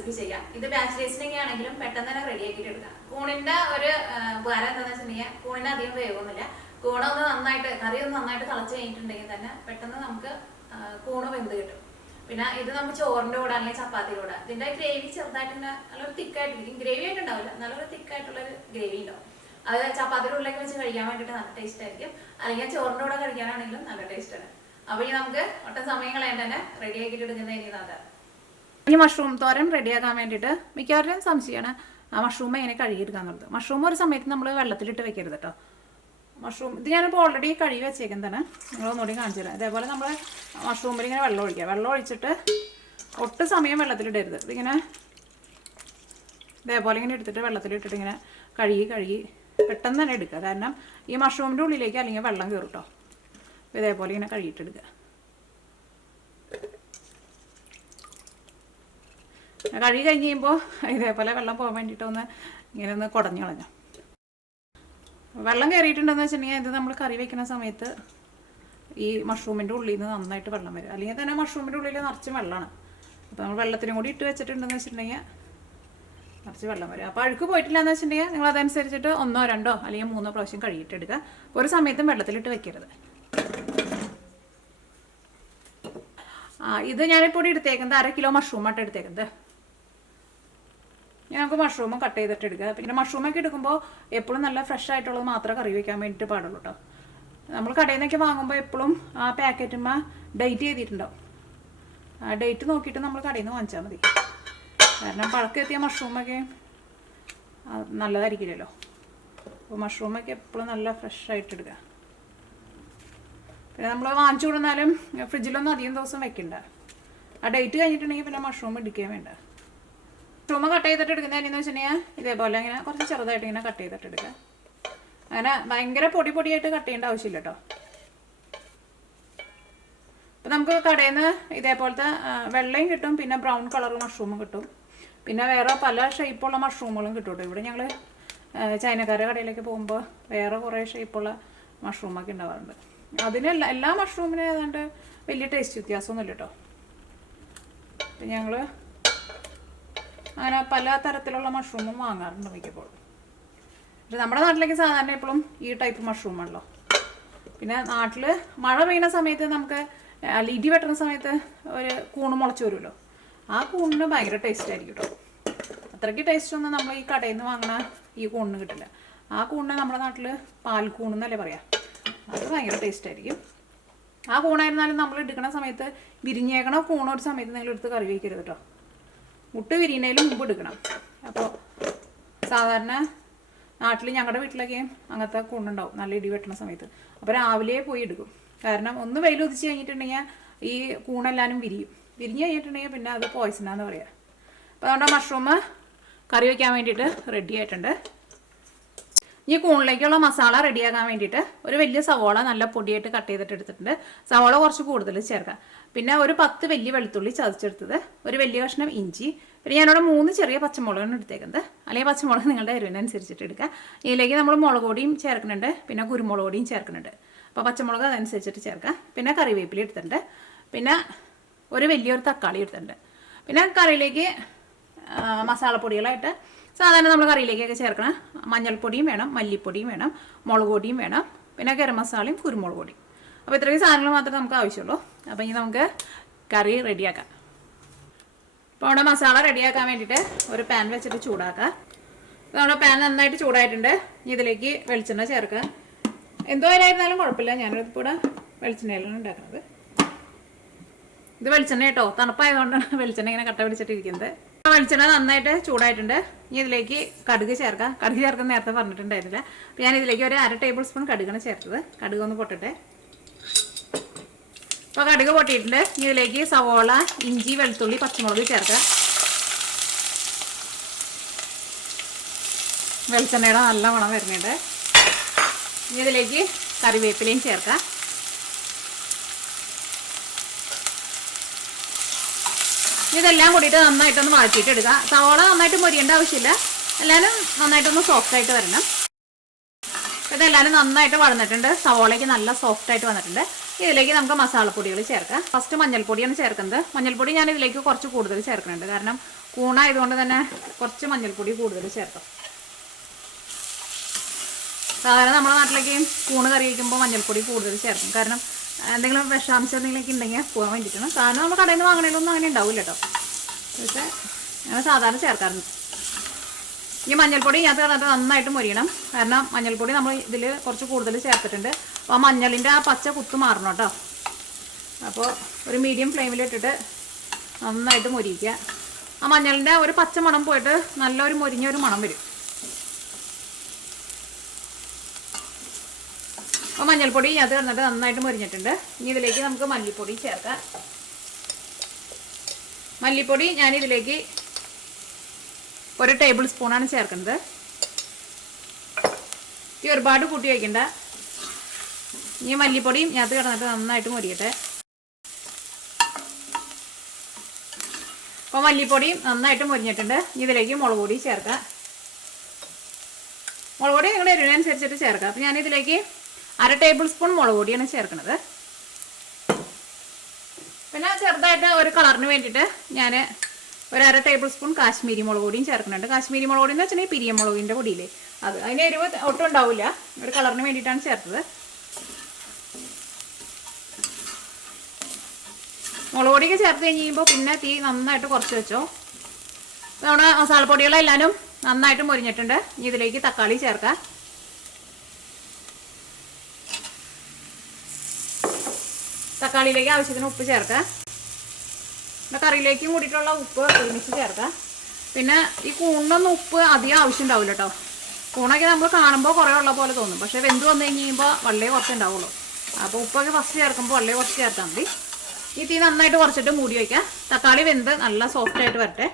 Recipe ചെയ്യാം. ഇത് ബാച്ചിലേഴ്സിനൊക്കെ ആണെങ്കിലും പെട്ടെന്ന് തന്നെ റെഡിയാക്കിയിട്ട് എടുക്കാം. കൂണിന്റെ ഒരു ഉപകാരം എന്താണെന്ന് വെച്ചിട്ടുണ്ടെങ്കിൽ കൂണിന് അധികം വേവൊന്നുമില്ല. കൂണൊന്ന് നന്നായിട്ട് കറി ഒന്ന് നന്നായിട്ട് തിളച്ച് കഴിഞ്ഞിട്ടുണ്ടെങ്കിൽ തന്നെ പെട്ടെന്ന് നമുക്ക് കൂണ് വെന്ത് കിട്ടും. പിന്നെ ഇത് നമുക്ക് ചോറിന്റെ കൂടെ അല്ലെങ്കിൽ ചപ്പാത്തിയുടെ കൂടെ. ഇതിന്റെ ഗ്രേവി ചെറുതായിട്ട് തന്നെ നല്ലൊരു തിക്കായിട്ടിരിക്കും. ഗ്രേവി ആയിട്ട് ഉണ്ടാവില്ല, നല്ലൊരു തിക്കായിട്ടുള്ളൊരു ഗ്രേവി ഉണ്ടാവും. അത് ചപ്പാത്തിയുടെ ഉള്ളിലേക്ക് വെച്ച് കഴിക്കാൻ വേണ്ടിയിട്ട് നല്ല ടേസ്റ്റ് ആയിരിക്കും. അല്ലെങ്കിൽ ചോറിന്റെ കൂടെ കഴിക്കാനാണെങ്കിലും നല്ല ടേസ്റ്റാണ്. അപ്പൊ ഇനി നമുക്ക് ഒട്ടും സമയം കളയാണ്ട് തന്നെ റെഡിയാക്കിയിട്ട് എടുക്കുന്ന ഇനി അതാണ്. ഈ മഷ്റൂം തോരൻ റെഡിയാക്കാൻ വേണ്ടിയിട്ട് മിക്കവാറും സംശയമാണ് മഷ്റൂം എങ്ങനെ കഴുകിയെടുക്കാന്നുള്ളത്. മഷ്റൂം ഒരു സമയത്ത് നമ്മൾ വെള്ളത്തിലിട്ട് വെക്കരുത് കേട്ടോ. മഷ്റൂം ഇത് ഞാനിപ്പോൾ ഓൾറെഡി കഴുകി വെച്ചേക്കുന്നതാണ്. നിങ്ങളൊന്നുകൂടി കാണിച്ചു തരാം. അതേപോലെ നമ്മൾ മഷ്റൂമിൽ ഇങ്ങനെ വെള്ളം ഒഴിക്കുക. വെള്ളം ഒഴിച്ചിട്ട് ഒട്ടും സമയം വെള്ളത്തിലിടരുത്. ഇതിങ്ങനെ ഇതേപോലെ ഇങ്ങനെ എടുത്തിട്ട് വെള്ളത്തിലിട്ടിട്ട് ഇങ്ങനെ കഴുകി പെട്ടെന്ന് തന്നെ എടുക്കുക. കാരണം ഈ മഷ്റൂമിൻ്റെ ഉള്ളിലേക്ക് അല്ലെങ്കിൽ വെള്ളം കയറും കേട്ടോ. ഇതേപോലെ ഇങ്ങനെ കഴുകിയിട്ടെടുക്കുക. കഴുകി കഴിഞ്ഞ് കഴിയുമ്പോൾ ഇതേപോലെ വെള്ളം പോകാൻ വേണ്ടിയിട്ടൊന്ന് ഇങ്ങനെ ഒന്ന് കുടഞ്ഞു കളഞ്ഞു. വെള്ളം കയറിയിട്ടുണ്ടെന്ന് വെച്ചിട്ടുണ്ടെങ്കിൽ ഇത് നമ്മൾ കറി വയ്ക്കുന്ന സമയത്ത് ഈ മഷ്റൂമിൻ്റെ ഉള്ളിൽ നിന്ന് നന്നായിട്ട് വെള്ളം വരും. അല്ലെങ്കിൽ തന്നെ മഷ്റൂമിൻ്റെ ഉള്ളിൽ നിറച്ചും വെള്ളമാണ്. അപ്പോൾ നമ്മൾ വെള്ളത്തിനും കൂടി ഇട്ട് വെച്ചിട്ടുണ്ടെന്ന് വെച്ചിട്ടുണ്ടെങ്കിൽ നിറച്ച് വെള്ളം വരും. അപ്പോൾ അഴുക്ക് പോയിട്ടില്ല എന്ന് വെച്ചിട്ടുണ്ടെങ്കിൽ നിങ്ങൾ അതനുസരിച്ചിട്ട് 1, 2 അല്ലെങ്കിൽ 3 പ്രാവശ്യം കഴുകിയിട്ടെടുക്കുക. ഒരു സമയത്തും വെള്ളത്തിലിട്ട് വെക്കരുത്. ഇത് ഞാനിപ്പോൾ എടുത്തേക്കുന്നത് 1/2 കിലോ മഷ്റൂമായിട്ട് എടുത്തേക്കുന്നത്. ഞങ്ങൾക്ക് മഷ്റൂം കട്ട് ചെയ്തിട്ട് എടുക്കുക. പിന്നെ മഷ്റൂമൊക്കെ എടുക്കുമ്പോൾ എപ്പോഴും നല്ല ഫ്രഷ് ആയിട്ടുള്ളത് മാത്രമേ കറി വയ്ക്കാൻ വേണ്ടിയിട്ട് പാടുള്ളൂ കേട്ടോ. നമ്മൾ കടയിൽ നിന്നൊക്കെ വാങ്ങുമ്പോൾ എപ്പോഴും ആ പാക്കറ്റുമ്പോൾ ഡേറ്റ് ചെയ്തിട്ടുണ്ടാവും. ആ ഡേറ്റ് നോക്കിയിട്ട് നമ്മൾ കടയിൽ നിന്ന് വാങ്ങിച്ചാൽ മതി. കാരണം പഴക്കെത്തിയ മഷ്റൂമൊക്കെ നല്ലതായിരിക്കില്ലല്ലോ. അപ്പോൾ മഷ്റൂമൊക്കെ എപ്പോഴും നല്ല ഫ്രഷ് ആയിട്ട് എടുക്കുക. പിന്നെ നമ്മൾ വാങ്ങിച്ചു കൊടുത്താലും ഫ്രിഡ്ജിലൊന്നും അധികം ദിവസം വെക്കണ്ട. ആ ഡേറ്റ് കഴിഞ്ഞിട്ടുണ്ടെങ്കിൽ പിന്നെ മഷ്റൂം എടുക്കുകയും വേണ്ട. മഷ്റൂം കട്ട് ചെയ്തിട്ട് എടുക്കുന്നതെന്ന് വെച്ചിട്ടുണ്ടെങ്കിൽ ഇതേപോലെ ഇങ്ങനെ കുറച്ച് ചെറുതായിട്ട് ഇങ്ങനെ കട്ട് ചെയ്തിട്ട് എടുക്കുക. അങ്ങനെ ഭയങ്കര പൊടിയായിട്ട് കട്ട് ചെയ്യേണ്ട ആവശ്യമില്ല കേട്ടോ. അപ്പം നമുക്ക് കടയിൽ നിന്ന് ഇതേപോലത്തെ വെള്ളയും കിട്ടും, പിന്നെ ബ്രൗൺ കളർ മഷ്റൂമും കിട്ടും, പിന്നെ വേറെ പല ഷേപ്പുള്ള മഷ്റൂമുകളും കിട്ടും കേട്ടോ. ഇവിടെ ഞങ്ങൾ ചൈനക്കാരുടെ കടയിലേക്ക് പോകുമ്പോൾ വേറെ കുറേ ഷേപ്പുള്ള മഷ്റൂമൊക്കെ ഉണ്ടാവാറുണ്ട്. അതിനെല്ലാം എല്ലാ മഷ്റൂമിനും ഏതാണ്ട് വലിയ ടേസ്റ്റ് വ്യത്യാസമൊന്നുമില്ല കേട്ടോ. അപ്പം ഞങ്ങൾ അങ്ങനെ പല തരത്തിലുള്ള മഷ്റൂമും വാങ്ങാറുണ്ട് മിക്കപ്പോഴും. പക്ഷെ നമ്മുടെ നാട്ടിലേക്ക് സാധാരണ എപ്പോഴും ഈ ടൈപ്പ് മഷ്റൂമാണല്ലോ. പിന്നെ നാട്ടിൽ മഴ പെയ്യുന്ന സമയത്ത് നമുക്ക് ഇടി വെട്ടുന്ന സമയത്ത് ഒരു കൂണ് മുളച്ച് വരുമല്ലോ. ആ കൂണിന് ഭയങ്കര ടേസ്റ്റ് ആയിരിക്കും കേട്ടോ. അത്രയ്ക്ക് ടേസ്റ്റൊന്നും നമ്മൾ ഈ കടയിൽ നിന്ന് വാങ്ങണ ഈ കൂണിന് കിട്ടില്ല. ആ കൂണിന് നമ്മുടെ നാട്ടിൽ പാൽക്കൂണെന്നല്ലേ പറയാം. അത് ഭയങ്കര ടേസ്റ്റ് ആയിരിക്കും. ആ കൂണായിരുന്നാലും നമ്മൾ എടുക്കുന്ന സമയത്ത് വിരിഞ്ഞേക്കണ കൂണൊരു സമയത്ത് നിങ്ങൾ എടുത്ത് കറി വയ്ക്കരുത് കേട്ടോ. മുട്ട് വിരിയുന്നതിന് മുമ്പ് എടുക്കണം. അപ്പോൾ സാധാരണ നാട്ടിൽ ഞങ്ങളുടെ വീട്ടിലൊക്കെ അങ്ങനത്തെ കൂണുണ്ടാവും നല്ല ഇടി വെട്ടണ സമയത്ത്. അപ്പോൾ രാവിലെ പോയി എടുക്കും. കാരണം ഒന്ന് വെയിൽ ഉദിച്ച് കഴിഞ്ഞിട്ടുണ്ടെങ്കിൽ ഈ കൂണെല്ലാവരും വിരിഞ്ഞ് കഴിഞ്ഞിട്ടുണ്ടെങ്കിൽ പിന്നെ അത് പോയ്സണാന്ന് പറയാം. അപ്പോൾ അതുകൊണ്ട് മഷ്റൂം കറി വയ്ക്കാൻ വേണ്ടിയിട്ട് റെഡി ആയിട്ടുണ്ട്. ഈ കൂണിലേക്കുള്ള മസാല റെഡിയാക്കാൻ വേണ്ടിയിട്ട് ഒരു വലിയ സവോള നല്ല പൊടിയായിട്ട് കട്ട് ചെയ്തിട്ട് എടുത്തിട്ടുണ്ട്. സവോള കുറച്ച് കൂടുതൽ ചേർക്കാം. പിന്നെ ഒരു 10 വലിയ വെളുത്തുള്ളി ചതച്ചെടുത്തത്, ഒരു വലിയ കഷ്ണം ഇഞ്ചി, പിന്നെ ഞാനിവിടെ 3 ചെറിയ പച്ചമുളകാണ് എടുത്തേക്കുന്നത്. അല്ലെങ്കിൽ പച്ചമുളക് നിങ്ങളുടെ എരിവിനനുസരിച്ചിട്ട് എടുക്കുക. ഇതിലേക്ക് നമ്മൾ മുളക് പൊടിയും ചേർക്കുന്നുണ്ട്, പിന്നെ കുരുമുളക് പൊടിയും ചേർക്കുന്നുണ്ട്. അപ്പോൾ പച്ചമുളക് അതനുസരിച്ചിട്ട് ചേർക്കുക. പിന്നെ കറിവേപ്പില എടുത്തിട്ടുണ്ട്, പിന്നെ ഒരു വലിയൊരു തക്കാളി എടുത്തിട്ടുണ്ട്. പിന്നെ കറിയിലേക്ക് മസാലപ്പൊടികളായിട്ട് സാധാരണ നമ്മൾ കറിയിലേക്കൊക്കെ ചേർക്കണം. മഞ്ഞൾപ്പൊടിയും വേണം, മല്ലിപ്പൊടിയും വേണം, മുളക് പൊടിയും വേണം, പിന്നെ ഗരം മസാലയും കുരുമുളക് പൊടിയും. അപ്പോൾ ഇത്രയും സാധനങ്ങൾ മാത്രമേ നമുക്ക് ആവശ്യമുള്ളൂ. അപ്പോൾ ഇനി നമുക്ക് കറി റെഡിയാക്കാം. അപ്പോൾ അവിടെ മസാല റെഡിയാക്കാൻ വേണ്ടിയിട്ട് ഒരു പാൻ വെച്ചിട്ട് ചൂടാക്കുക. നമ്മുടെ പാൻ നന്നായിട്ട് ചൂടായിട്ടുണ്ട്. ഇതിലേക്ക് വെളിച്ചെണ്ണ ചേർക്കുക. എന്തോ ആയിരുന്നാലും കുഴപ്പമില്ല, ഞാനിപ്പോൾ ഇവിടെ വെളിച്ചെണ്ണയിലാണ് ഉണ്ടാക്കുന്നത്. ഇത് വെളിച്ചെണ്ണ കേട്ടോ, തണുപ്പായതുകൊണ്ടാണ് വെളിച്ചെണ്ണ ഇങ്ങനെ കട്ട പിടിച്ചിട്ടിരിക്കുന്നത്. വെളിച്ചെണ്ണ നന്നായിട്ട് ചൂടായിട്ടുണ്ട്. ഇനി ഇതിലേക്ക് കടുക് ചേർക്കാം. കടുക് ചേർക്കുന്ന നേരത്തെ പറഞ്ഞിട്ടുണ്ടായിരുന്നില്ല. അപ്പോൾ ഞാൻ ഇതിലേക്ക് ഒരു 1/2 ടേബിൾ സ്പൂൺ കടുകാണ് ചേർത്തത്. കടുക് ഒന്ന് പൊട്ടട്ടെ. അപ്പോൾ കടുക് പൊട്ടിയിട്ടുണ്ട്. ഇനി ഇതിലേക്ക് സവോള, ഇഞ്ചി, വെളുത്തുള്ളി, പച്ചമുളക് ചേർക്കാം. വെളിച്ചെണ്ണയുടെ നല്ല മണം വരുന്നുണ്ട്. ഇനി ഇതിലേക്ക് കറിവേപ്പിലയും ചേർക്കാം. ഇതെല്ലാം കൂടിയിട്ട് നന്നായിട്ടൊന്ന് വഴറ്റിയിട്ട് എടുക്കുക. സവോള നന്നായിട്ട് മൊരിയേണ്ട ആവശ്യമില്ല, എല്ലാവരും നന്നായിട്ടൊന്ന് സോഫ്റ്റായിട്ട് വരണം. ഇതെല്ലാവരും നന്നായിട്ട് വഴന്നിട്ടുണ്ട്. സവോളയ്ക്ക് നല്ല സോഫ്റ്റായിട്ട് വന്നിട്ടുണ്ട്. ഇതിലേക്ക് നമുക്ക് മസാലപ്പൊടികൾ ചേർക്കാം. ഫസ്റ്റ് മഞ്ഞൾപ്പൊടിയാണ് ചേർക്കുന്നത്. മഞ്ഞൾപ്പൊടി ഞാൻ ഇതിലേക്ക് കുറച്ച് കൂടുതൽ ചേർക്കുന്നുണ്ട്, കാരണം കൂണായതുകൊണ്ട് തന്നെ കുറച്ച് മഞ്ഞൾപ്പൊടി കൂടുതൽ ചേർക്കാം. സാധാരണ നമ്മുടെ നാട്ടിലേക്ക് കൂണ് കറി വയ്ക്കുമ്പോൾ മഞ്ഞൾപ്പൊടി കൂടുതൽ ചേർക്കും, കാരണം എന്തെങ്കിലും വിഷാംശം എന്തെങ്കിലുമൊക്കെ ഉണ്ടെങ്കിൽ പോകാൻ വേണ്ടിയിട്ടാണ്. കാരണം നമ്മൾ കടയിൽ നിന്ന് വാങ്ങണേലൊന്നും അങ്ങനെ ഉണ്ടാവില്ല കേട്ടോ, പക്ഷേ ഞങ്ങൾ സാധാരണ ചേർക്കാറുണ്ട്. ഈ മഞ്ഞൾപ്പൊടി ഇതിനകത്ത് കിടന്നിട്ട് നന്നായിട്ട് മൊരിയണം, കാരണം മഞ്ഞൾപ്പൊടി നമ്മൾ ഇതിൽ കുറച്ച് കൂടുതൽ ചേർത്തിട്ടുണ്ട്. അപ്പോൾ ആ മഞ്ഞളിൻ്റെ ആ പച്ച കുത്ത് മാറണം കേട്ടോ. അപ്പോൾ ഒരു മീഡിയം ഫ്ലെയിമിലിട്ടിട്ട് നന്നായിട്ട് മൊരിയിക്കുക. ആ മഞ്ഞളിൻ്റെ ഒരു പച്ച മണം പോയിട്ട് നല്ലൊരു മൊരിഞ്ഞൊരു മണം വരും. അപ്പോൾ മഞ്ഞൾപ്പൊടി ഇതിനകത്ത് കിടന്നിട്ട് നന്നായിട്ട് മൊരിഞ്ഞിട്ടുണ്ട്. ഇനി ഇതിലേക്ക് നമുക്ക് മല്ലിപ്പൊടി ചേർക്കാം. മല്ലിപ്പൊടി ഞാനിതിലേക്ക് 1 ടേബിൾ സ്പൂണാണ് ചേർക്കുന്നത്. ഈ ഒരുപാട് കൂട്ടി വയ്ക്കണ്ട. ഇനി മല്ലിപ്പൊടിയും ഇതിനകത്ത് കിടന്നിട്ട് നന്നായിട്ട് മൊരിയട്ടെ. അപ്പോൾ മല്ലിപ്പൊടിയും നന്നായിട്ട് മൊരിഞ്ഞിട്ടുണ്ട്. ഇതിലേക്ക് മുളക് പൊടി ചേർക്കാം. മുളക് പൊടി നിങ്ങളുടെ എരിവിനനുസരിച്ചിട്ട് ചേർക്കാം. അപ്പോൾ ഞാനിതിലേക്ക് 1/2 ടേബിൾ സ്പൂൺ മുളക് പൊടിയാണ് ചേർക്കുന്നത്. പിന്നെ ചെറുതായിട്ട് ഒരു കളറിന് വേണ്ടിയിട്ട് ഞാൻ 1/2 ടേബിൾ സ്പൂൺ കാശ്മീരി മുളക് പൊടിയും ചേർക്കുന്നുണ്ട്. കാശ്മീരി മുളക് പൊടി എന്ന് വെച്ചിട്ടുണ്ടെങ്കിൽ പിരിയം മുളകിൻ്റെ പൊടിയില്ലേ, അതിന് എരിവ് ഒട്ടും ഉണ്ടാവില്ല, ഒരു കളറിന് വേണ്ടിയിട്ടാണ് ചേർത്തത്. മുളക് പൊടിയൊക്കെ ചേർത്ത് കഴിഞ്ഞ് കഴിയുമ്പോൾ പിന്നെ തീ നന്നായിട്ട് കുറച്ച് വെച്ചോ. നമ്മുടെ മസാലപ്പൊടികളെല്ലാവരും നന്നായിട്ട് മൊരിഞ്ഞിട്ടുണ്ട്. ഇനി ഇതിലേക്ക് തക്കാളി ചേർക്കാം. തക്കാളിയിലേക്ക് ആവശ്യത്തിന് ഉപ്പ് ചേർക്കാം. കറിയിലേക്കും കൂടിയിട്ടുള്ള ഉപ്പ് ഒരുമിച്ച് ചേർക്കാം. പിന്നെ ഈ കൂണിനൊന്നും ഉപ്പ് അധികം ആവശ്യം ഉണ്ടാവില്ല കേട്ടോ. കൂണൊക്കെ നമ്മൾ കാണുമ്പോൾ കുറേ ഉള്ള പോലെ തോന്നും, പക്ഷേ വെന്ത് വന്നു കഴിഞ്ഞ് കഴിയുമ്പോൾ വളരെ കുറച്ച് ഉണ്ടാവുള്ളൂ. അപ്പോൾ ഉപ്പൊക്കെ ഫസ്റ്റ് ചേർക്കുമ്പോൾ വളരെ കുറച്ച് ചേർത്താൽ മതി. ഈ തീ നന്നായിട്ട് കുറച്ചിട്ട് മൂടി വയ്ക്കാം. തക്കാളി വെന്ത് നല്ല സോഫ്റ്റ് ആയിട്ട് വരട്ടെ.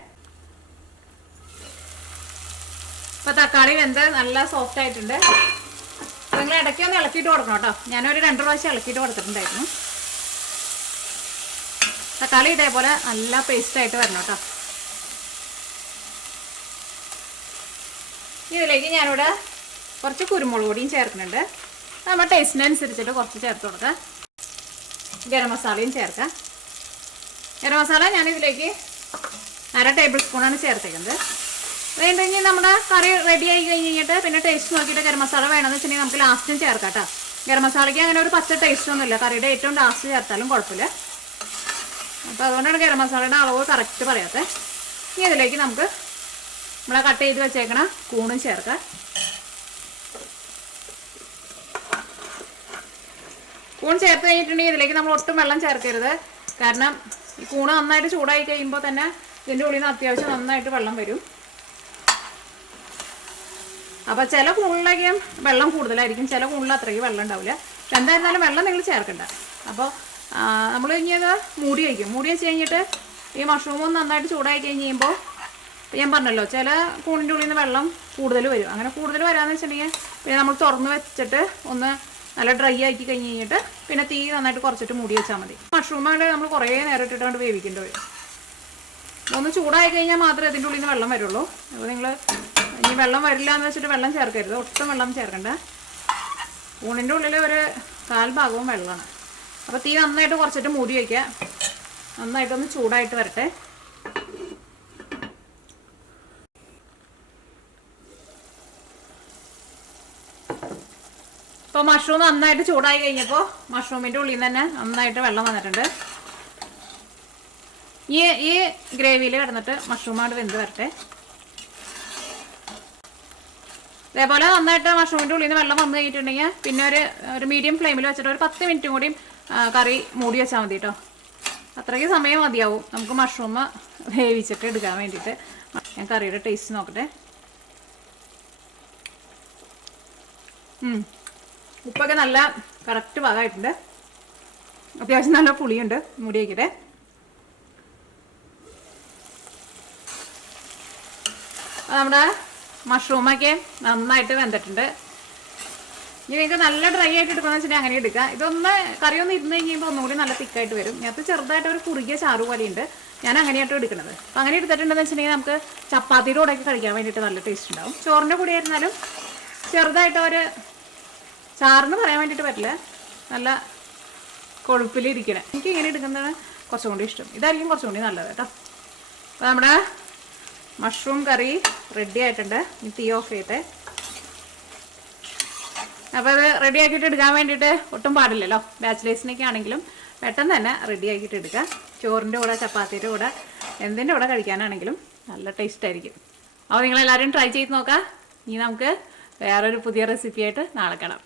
അപ്പോൾ തക്കാളി വെന്ത് നല്ല സോഫ്റ്റ് ആയിട്ടുണ്ട്. നിങ്ങൾ ഇടയ്ക്ക് ഒന്ന് ഇളക്കിയിട്ട് കൊടുക്കണം കേട്ടോ. ഞാനൊരു 2 പ്രാവശ്യം ഇളക്കിയിട്ട് കൊടുത്തിട്ടുണ്ടായിരുന്നു. തക്കാളി ഇതേപോലെ നല്ല പേസ്റ്റായിട്ട് വരണം കേട്ടോ. ഇതിലേക്ക് ഞാനിവിടെ കുറച്ച് കുരുമുളക് പൊടിയും ചേർക്കുന്നുണ്ട്. നമ്മുടെ ടേസ്റ്റിനനുസരിച്ചിട്ട് കുറച്ച് ചേർത്ത് കൊടുക്കാം. ഗരം മസാലയും ചേർക്കാം. ഗരം മസാല ഞാനിതിലേക്ക് 1/2 ടേബിൾ സ്പൂണാണ് ചേർത്തേക്കുന്നത്. വേണ്ടെങ്കിൽ നമ്മുടെ കറി റെഡി ആയി കഴിഞ്ഞിട്ട് പിന്നെ ടേസ്റ്റ് നോക്കിയിട്ട് ഗരം മസാല വേണമെന്ന് വെച്ചിട്ടുണ്ടെങ്കിൽ നമുക്ക് ലാസ്റ്റും ചേർക്കാം കേട്ടോ. ഗരം മസാലയ്ക്ക് അങ്ങനെ ഒരു പച്ച ടേസ്റ്റ് ഒന്നുമില്ല, കറിയുടെ ഏറ്റവും ലാസ്റ്റ് ചേർത്താലും കുഴപ്പമില്ല. അപ്പോൾ അതുകൊണ്ടാണ് ഗരം മസാലയുടെ അളവ് കറക്റ്റ് പറയാത്തത്. ഇനി ഇതിലേക്ക് നമുക്ക് നമ്മളെ കട്ട് ചെയ്ത് വെച്ചേക്കണ കൂണും ചേർക്കാം. കൂൺ ചേർത്ത് കഴിഞ്ഞിട്ടുണ്ടെങ്കിൽ ഇതിലേക്ക് നമ്മൾ ഒട്ടും വെള്ളം ചേർക്കരുത്, കാരണം ഈ കൂണ് നന്നായിട്ട് ചൂടായി കഴിയുമ്പോൾ തന്നെ ഇതിൻ്റെ ഉള്ളിൽ നിന്ന് അത്യാവശ്യം നന്നായിട്ട് വെള്ളം വരും. അപ്പോൾ ചില കൂണിലേക്കും വെള്ളം കൂടുതലായിരിക്കും, ചില കൂണിൽ അത്രയ്ക്ക് വെള്ളം ഉണ്ടാവില്ല. പക്ഷെ എന്തായിരുന്നാലും വെള്ളം നിങ്ങൾ ചേർക്കണ്ട. അപ്പോൾ നമ്മൾ ഇനി അത് മൂടി വയ്ക്കും. മൂടി വെച്ച് കഴിഞ്ഞിട്ട് ഈ മഷ്റൂമും നന്നായിട്ട് ചൂടായി കഴിഞ്ഞ് കഴിയുമ്പോൾ ഞാൻ പറഞ്ഞല്ലോ ചില കൂണിൻ്റെ ഉള്ളിൽ നിന്ന് വെള്ളം കൂടുതൽ വരും. അങ്ങനെ കൂടുതൽ വരാമെന്ന് വെച്ചിട്ടുണ്ടെങ്കിൽ പിന്നെ നമ്മൾ തുറന്ന് വെച്ചിട്ട് ഒന്ന് നല്ല ഡ്രൈ ആക്കി കഴിഞ്ഞ് കഴിഞ്ഞിട്ട് പിന്നെ തീ നന്നായിട്ട് കുറച്ചിട്ട് മൂടി വെച്ചാൽ മതി. മഷ്റൂമായിട്ട് നമ്മൾ കുറേ നേരം ഇട്ടിട്ടാണ്ട് വേവിക്കേണ്ടി വരും. ഒന്ന് ചൂടായി കഴിഞ്ഞാൽ മാത്രമേ ഇതിൻ്റെ ഉള്ളിൽ നിന്ന് വെള്ളം വരുള്ളൂ. അപ്പോൾ നിങ്ങൾ ഇനി വെള്ളം വരില്ല എന്ന് വെച്ചിട്ട് വെള്ളം ചേർക്കരുത്, ഒട്ടും വെള്ളം ചേർക്കണ്ട. ഊണിൻ്റെ ഉള്ളിൽ ഒരു 1/4 ഭാഗവും വെള്ളമാണ്. അപ്പോൾ തീ നന്നായിട്ട് കുറച്ചിട്ട് മൂടി വയ്ക്കുക. നന്നായിട്ടൊന്ന് ചൂടായിട്ട് വരട്ടെ. ഇപ്പോൾ മഷ്റൂം നന്നായിട്ട് ചൂടായി കഴിഞ്ഞപ്പോൾ മഷ്റൂമിൻ്റെ ഉള്ളിൽ നിന്ന് തന്നെ നന്നായിട്ട് വെള്ളം വന്നിട്ടുണ്ട്. ഈ ഗ്രേവിയിൽ കിടന്നിട്ട് മഷ്റൂമായിട്ട് വെന്ത് വരട്ടെ. അതേപോലെ നന്നായിട്ട് മഷ്റൂമിൻ്റെ ഉള്ളിൽ നിന്ന് വെള്ളം വന്നു കഴിഞ്ഞിട്ടുണ്ടെങ്കിൽ പിന്നെ ഒരു മീഡിയം ഫ്ലെയിമിൽ വെച്ചിട്ട് ഒരു 10 മിനിറ്റും കൂടി കറി മൂടി വെച്ചാൽ മതി കേട്ടോ. അത്രയ്ക്ക് സമയം മതിയാവും നമുക്ക് മഷ്റൂം വേവിച്ചിട്ട് എടുക്കാൻ വേണ്ടിയിട്ട്. ഞാൻ കറിയുടെ ടേസ്റ്റ് നോക്കട്ടെ. ഉപ്പൊക്കെ നല്ല കറക്റ്റ് ഭാഗമായിട്ടുണ്ട്. അത്യാവശ്യം നല്ല പുളിയുണ്ട്. മൂടി വയ്ക്കട്ടെ. നമ്മുടെ മഷ്റൂമൊക്കെ നന്നായിട്ട് വെന്തിട്ടുണ്ട്. ഇനി നിങ്ങൾക്ക് നല്ല ഡ്രൈ ആയിട്ട് എടുക്കണമെന്ന് വെച്ചിട്ടുണ്ടെങ്കിൽ അങ്ങനെ എടുക്കുക. ഇതൊന്ന് കറിയൊന്ന് ഇരുന്ന് കഴിയുമ്പോൾ ഒന്നുകൂടി നല്ല തിക്കായിട്ട് വരും. ഞങ്ങൾക്ക് ചെറുതായിട്ട് ഒരു കുറുകിയ ചാറ് പോലെയുണ്ട്. ഞാൻ അങ്ങനെയായിട്ട് എടുക്കുന്നത്. അപ്പോൾ അങ്ങനെ എടുത്തിട്ടുണ്ടെന്ന് വെച്ചിട്ടുണ്ടെങ്കിൽ നമുക്ക് ചപ്പാത്തിയുടെ കൂടെയൊക്കെ കഴിക്കാൻ വേണ്ടിയിട്ട് നല്ല ടേസ്റ്റ് ഉണ്ടാവും. ചോറിൻ്റെ കൂടെ ആയിരുന്നാലും ചെറുതായിട്ട് ഒരു ചാറിന് പറയാൻ വേണ്ടിയിട്ട് പറ്റില്ല, നല്ല കൊഴുപ്പിലിരിക്കണേ. എനിക്ക് ഇങ്ങനെ എടുക്കുന്നതാണ് കുറച്ചും കൂടി ഇഷ്ടം. ഇതായിരിക്കും കുറച്ചും കൂടി നല്ലത് കേട്ടോ. അപ്പോൾ നമ്മുടെ മഷ്റൂം കറി റെഡി ആയിട്ടുണ്ട്. ഇനി തീ ഓഫ് ചെയ്തേ. അപ്പോൾ അത് റെഡി ആക്കിയിട്ട് എടുക്കാൻ വേണ്ടിയിട്ട് ഒട്ടും പാടില്ലല്ലോ. ബാച്ചിലേഴ്സിനൊക്കെ ആണെങ്കിലും പെട്ടെന്ന് തന്നെ റെഡി ആക്കിയിട്ട് എടുക്കുക. ചോറിൻ്റെ കൂടെ, ചപ്പാത്തിയുടെ കൂടെ, എന്തിൻ്റെ കൂടെ കഴിക്കാനാണെങ്കിലും നല്ല ടേസ്റ്റ് ആയിരിക്കും. അപ്പോൾ നിങ്ങളെല്ലാവരും ട്രൈ ചെയ്ത് നോക്കാം. ഇനി നമുക്ക് വേറൊരു പുതിയ റെസിപ്പിയായിട്ട് നാളെ കാണാം.